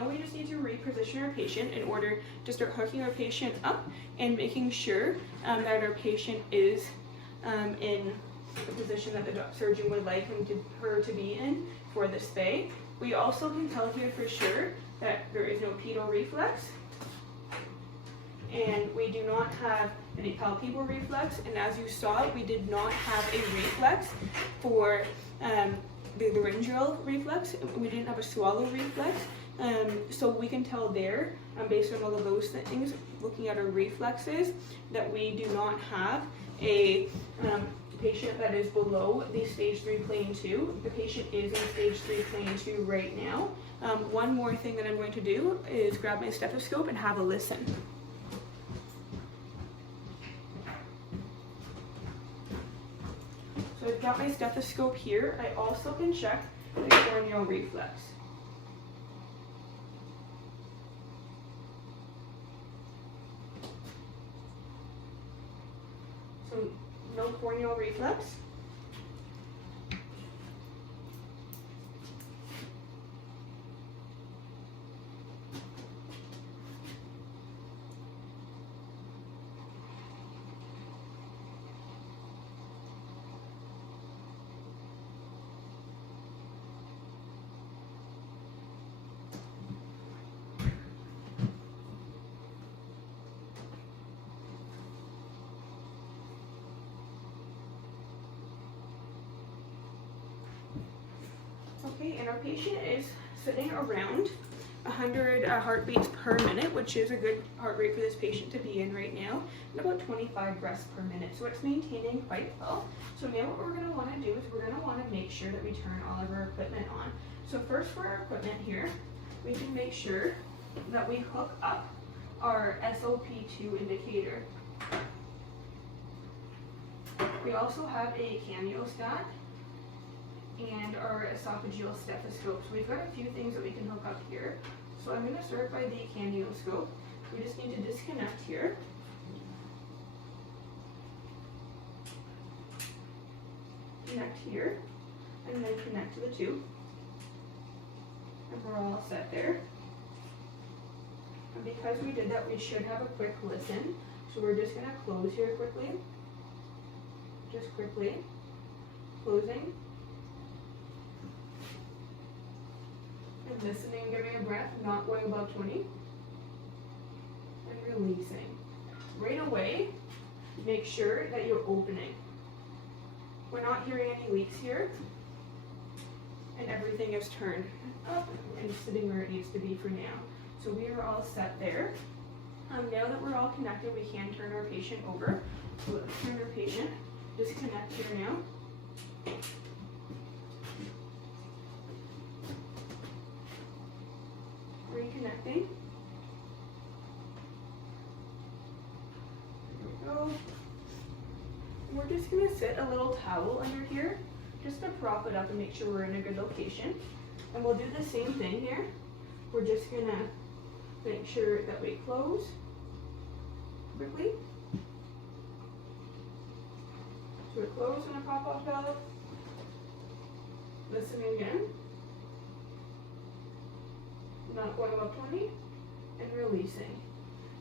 now we just need to reposition our patient in order to start hooking our patient up and making sure that our patient is in the position that the surgeon would like her to be in for the spay. We also can tell here for sure that there is no pedal reflex, and we do not have any palpebral reflex, and as you saw, we did not have a reflex for the laryngeal reflex. We didn't have a swallow reflex, so we can tell there, based on all of those things, looking at our reflexes, that we do not have a patient that is below the stage 3 plane 2. The patient is in stage 3 plane 2 right now. One more thing that I'm going to do is grab my stethoscope and have a listen. So I've got my stethoscope here. I also can check the corneal reflex. So no corneal reflex. Okay, and our patient is sitting around 100 heartbeats per minute, which is a good heart rate for this patient to be in right now, and about 25 breaths per minute. So it's maintaining quite well. So now what we're going to want to do is we're going to want to make sure that we turn all of our equipment on. So first for our equipment here, we can make sure that we hook up our SOP2 indicator. We also have a caniostat and our esophageal stethoscope. So we've got a few things that we can hook up here. So I'm going to start by the canioscope. We just need to disconnect here. Connect here, and then connect to the tube. And we're all set there. And because we did that, we should have a quick listen. So we're just going to close here quickly. Just quickly. Closing. And listening, giving a breath, not going above 20. And releasing. Right away, make sure that you're opening. We're not hearing any leaks here. And everything is turned up and sitting where it needs to be for now. So we are all set there. Now that we're all connected, we can turn our patient over. So let's turn our patient. Disconnect here now. Reconnecting. There we go. We're just going to sit a little towel under here just to prop it up and make sure we're in a good location. And we'll do the same thing here. We're just going to make sure that we close quickly. So we're closed in a pop-off valve. Listening again. Not going above 20. And releasing.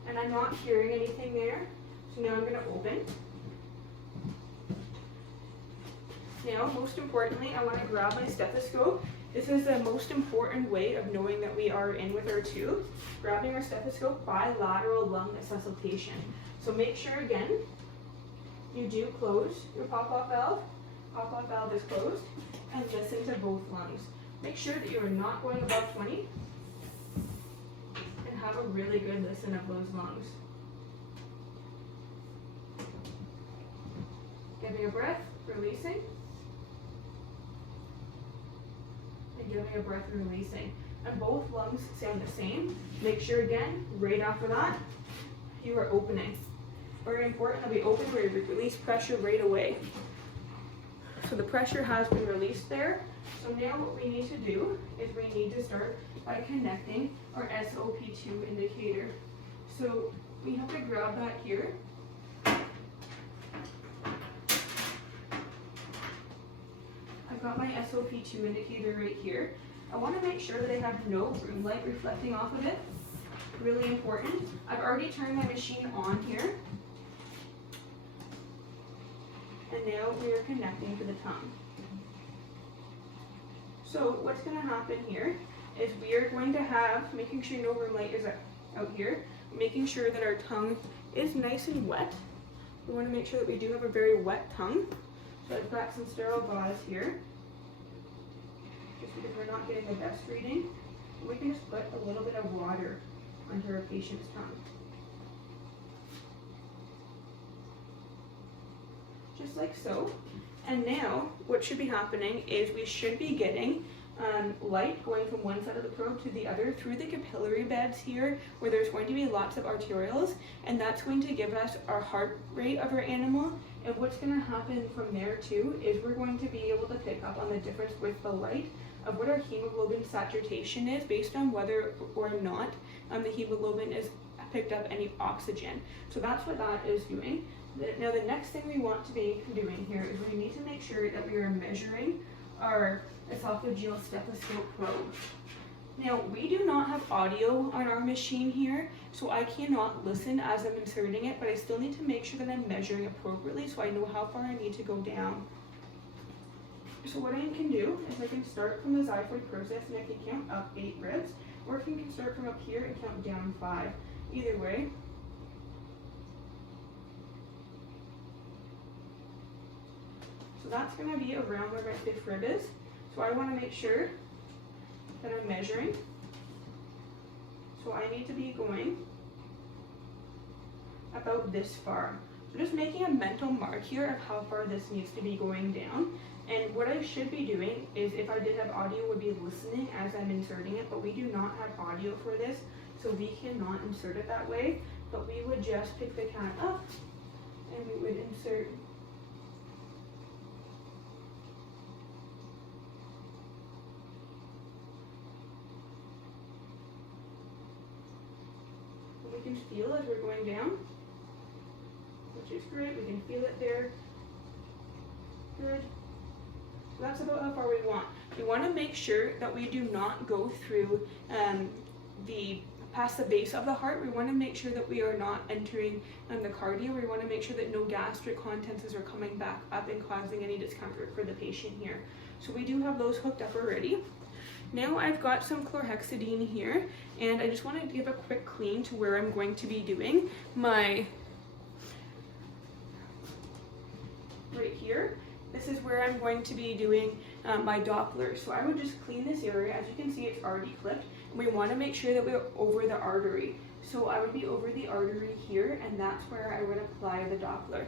And I'm not hearing anything there. So now I'm going to open. Now, most importantly, I want to grab my stethoscope. This is the most important way of knowing that we are in with our tube. Grabbing our stethoscope, bilateral lung resuscitation. So make sure, again, you do close your pop-off valve. Pop-off valve is closed. And listen to both lungs. Make sure that you are not going above 20. And have a really good listen of those lungs. Giving a breath, releasing. And giving a breath and releasing. And both lungs sound the same. Make sure again, right after that, you are opening. Very important that we open where you release pressure right away. So the pressure has been released there. So now what we need to do is we need to start by connecting our SOP2 indicator. So we have to grab that here. I've got my SOP2 indicator right here. I want to make sure that I have no room light reflecting off of it. Really important. I've already turned my machine on here. And now we are connecting to the tongue. So what's going to happen here is we are going to have, making sure no room light is out here, making sure that our tongue is nice and wet. We want to make sure that we do have a very wet tongue. So I've got some sterile gauze here, just because we're not getting the best reading. We can just put a little bit of water onto our patient's tongue. Just like so. And now what should be happening is we should be getting light going from one side of the probe to the other through the capillary beds here, where there's going to be lots of arterioles, and that's going to give us our heart rate of our animal. And what's going to happen from there too is we're going to be able to pick up on the difference with the light of what our hemoglobin saturation is based on whether or not the hemoglobin is picked up any oxygen. So that's what that is doing. Now the next thing we want to be doing here is we need to make sure that we are measuring our esophageal stethoscope probe. Now we do not have audio on our machine here, so I cannot listen as I'm inserting it, but I still need to make sure that I'm measuring appropriately so I know how far I need to go down. So what I can do is I can start from the xiphoid process and I can count up 8 ribs, or if you can start from up here and count down 5. Either way. So that's going to be around where my 5th rib is. So I want to make sure that I'm measuring. So I need to be going about this far. So just making a mental mark here of how far this needs to be going down. And what I should be doing is, if I did have audio, would be listening as I'm inserting it, but we do not have audio for this, so we cannot insert it that way. But we would just pick the cat up and we would insert we can feel as we're going down, which is great. We can feel it there. Good. So that's about how far we want. We want to make sure that we do not go through past the base of the heart. We want to make sure that we are not entering the cardia. We want to make sure that no gastric contents are coming back up and causing any discomfort for the patient here. So we do have those hooked up already. Now I've got some chlorhexidine here, and I just want to give a quick clean to where I'm going to be doing my, right here. This is where I'm going to be doing my Doppler. So I would just clean this area. As you can see, it's already clipped. And we want to make sure that we're over the artery. So I would be over the artery here, and that's where I would apply the Doppler.